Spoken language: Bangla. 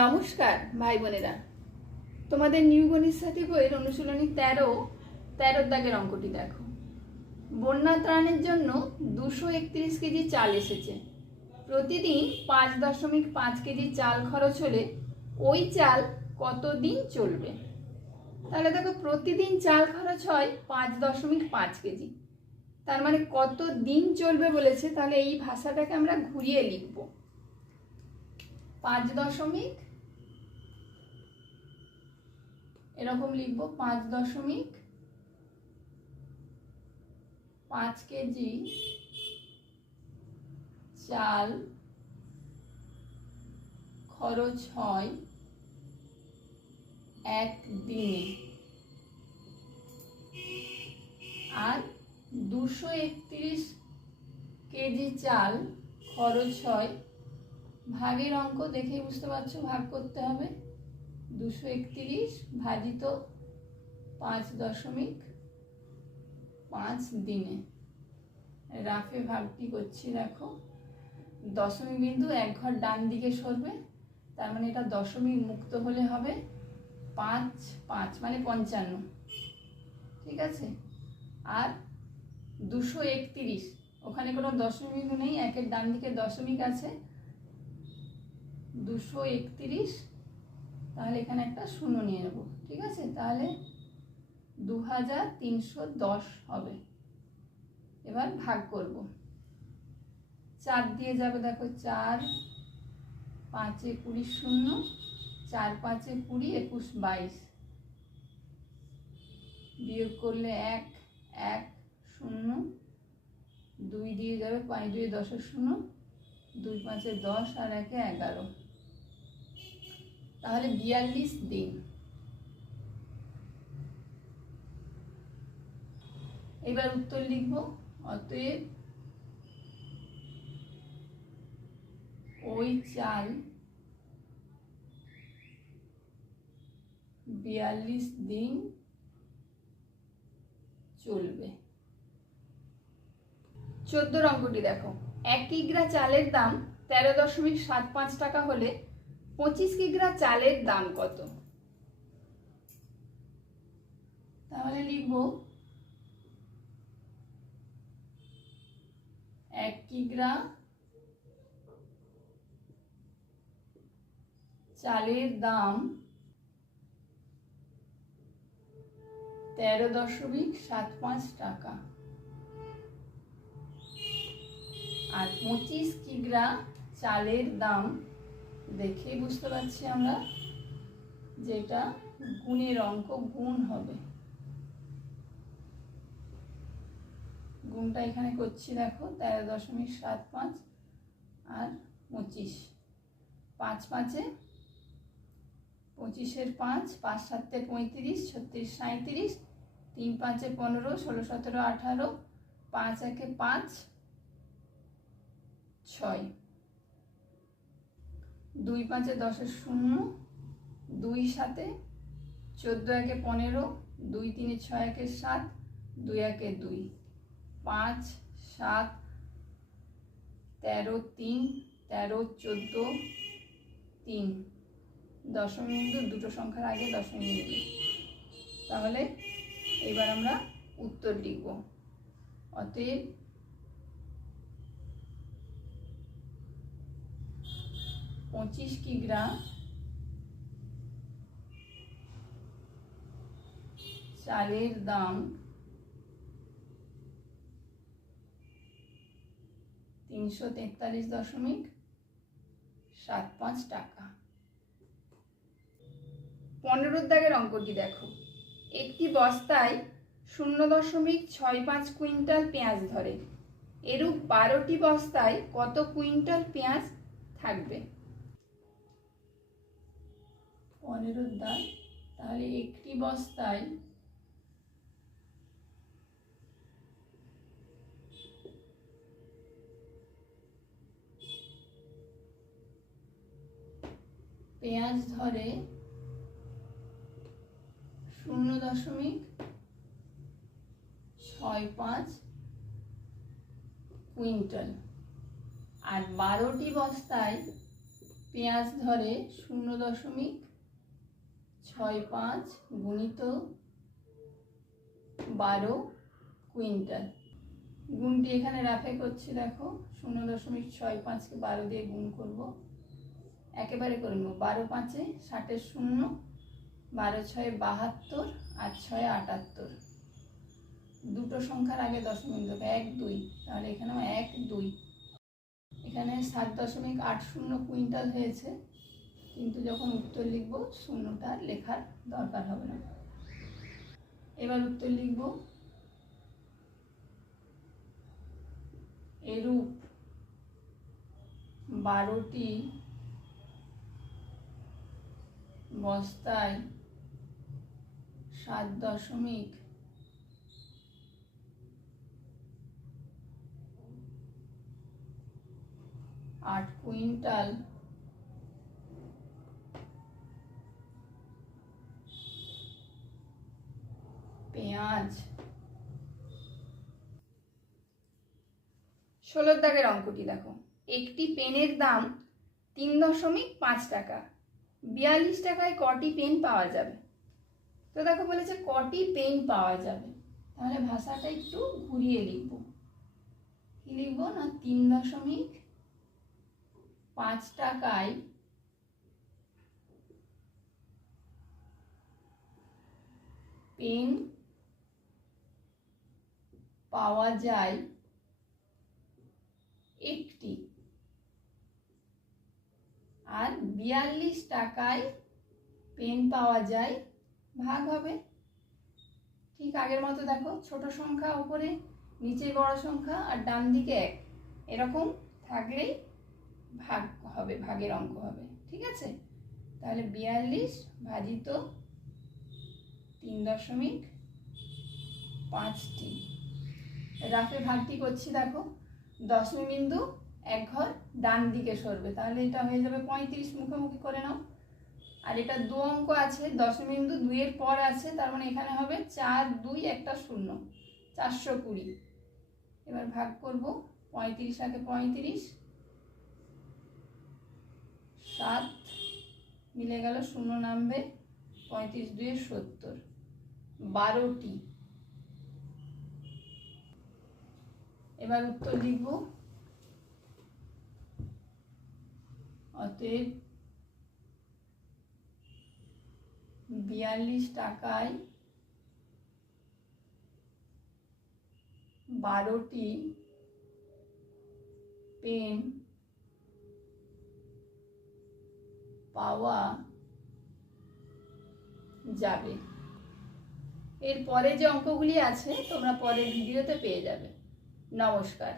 নমস্কার ভাই বোনেরা, তোমাদের নিউ গণিত সাথী বইয়ের অনুশীলনী 13 দাগের অঙ্কটি দেখো। বন্যা ত্রাণের জন্য 231 কেজি চাল এসেছে। প্রতিদিন 5.5 কেজি চাল খরচ হলে ওই চাল কতদিন চলবে? তাহলে দেখো, প্রতিদিন চাল খরচ হয় 5.5 কেজি, তার মানে কত দিন চলবে বলেছে। তাহলে এই ভাষাটাকে আমরা ঘুরিয়ে লিখব। 5 এরকম লিখবো, 5.5 কেজি চাল খরচ হয় একদিনে, আর 231 কেজি চাল খরচ হয়, ভাগের অঙ্ক দেখেই বুঝতে পারছো, ভাগ করতে হবে। 231 ভাজিত 5.5 দিনে। রাফে ভাগটি করছি, দেখো দশমিক বিন্দু এক ঘর ডান দিকে সরবে, তার মানে এটা দশমিক মুক্ত হলে হবে 5 মানে 55, ঠিক আছে। আর 231, ওখানে কোনো দশমিক বিন্দু নেই, একের ডান দিকে দশমিক আছে, 231, তাহলে এখানে একটা শূন্য নিয়ে নেব, ঠিক আছে। তাহলে 2310 হবে। এবার ভাগ করব, 4 দিয়ে যাবে, দেখো 4 5 20 শূন্য, 4 5 20 21 22, বিয়োগ করলে 1 1 0, 2 দিয়ে যাবে, 5 2 10 শূন্য, 2 5 10 আর 1 11, তাহলে 42 দিন। এবার উত্তর লিখব। অতএব ওই চাল 42 দিন চলবে। 14 অঙ্কটি দেখো। 1 কিগ্রা চালের দাম 13.75 টাকা হলে 25 কিগ্রা চালের দাম কত? তাহলে লিখব 1 কিগ্রা চালের দাম 13.75 টাকা, আর 25 কিগ্রা চালের দাম দেখে বুঝতে পারছি আমরা যে এটা গুণের অঙ্ক, গুণ হবে। গুণটা এখানে করছি, দেখো 13.75 আর 25, 5 5 25-এর 5, 5 7 35, 36 37, 3 5 15, 16 17 18, 5 1 5 6, 2 5 10 0, 2 7 14 1 15, 2 3 6 1 7, 2 1 2, 5 7 13 3 13 14 3, দশমিক বিন্দু দুটো সংখ্যার আগে দশমিক বিন্দু। তাহলে এবার আমরা উত্তর লিখব। অতএব 25 কিগ্রা চালের দাম 343.75 টাকা। 15 দাগের অঙ্কটি দেখো। একটি বস্তায় 0.65 কুইন্টাল পেঁয়াজ ধরে, এরূপ 12টি বস্তায় কত কুইন্টাল পেঁয়াজ থাকবে? 15 দাগ। তাহলে একটি বস্তায় পেঁয়াজ ধরে 0.65 কুইন্টাল, আর 12টি বস্তায় পেঁয়াজ ধরে 0.65 গুণিত 12 কুইন্টাল। গুণটি এখানে রাফে করছি, দেখো 0.65কে 12 দিয়ে গুণ করব, একেবারে করে নেব। 12 5 60 0, 12 6 72 আর 6 78। দুটো সংখ্যার আগে দশমিক দেবো, 1 2, তাহলে এখানেও 1 2। এখানে 7.80 কুইন্টাল হয়েছে, কিন্তু যখন উত্তর লিখব শূন্যটা লেখার দরকার হবে না। এবার উত্তর লিখব, এরূপ 12টি বস্তায় 7.8 কুইন্টাল পেঁয়াজ। 16 দাগের অঙ্কটি দেখো, একটি পেনের দাম 3.5 টাকা, 42 টাকায় কটি পেন পাওয়া যাবে? তো দেখো বলেছে কটি পেন পাওয়া যাবে, তাহলে ভাষাটা একটু ঘুরিয়ে লিখব। কি লিখব না, 3.5 টাকায় পেন পাওয়া যায় একটি, আর 42 টাকায় পেন পাওয়া যায় ভাগ হবে। ঠিক আগের মতো দেখো, ছোট সংখ্যা উপরে, নিচে বড় সংখ্যা, আর ডান দিকে 1, এরকম থাকলেই ভাগ হবে, ভাগের অঙ্ক হবে। ঠিক আছে, তাহলে 42 ভাজিত 3.5টি। রাফে ভাগটি করছি, দেখো দশমিক বিন্দু এক ঘর ডান দিকে সরবে, তাহলে এটা হয়ে যাবে 35, মুখোমুখি করে নাও। আর এটা 2 অঙ্ক আছে, দশমিক বিন্দু 2 এর পর আছে, তার মানে এখানে হবে 4 2 একটা 0, 420। এবার ভাগ করব, 35 আগে 35, 7 মিলে গেল, 0 নামবে, 35 2 70, 12টি। এবার উত্তর লিখব, অতএব 42 টাকায় 12টি পেন পাওয়া যাবে। এর পরে যে অঙ্কগুলি আছে তোমরা পরের ভিডিওতে পেয়ে যাবে। নমস্কার।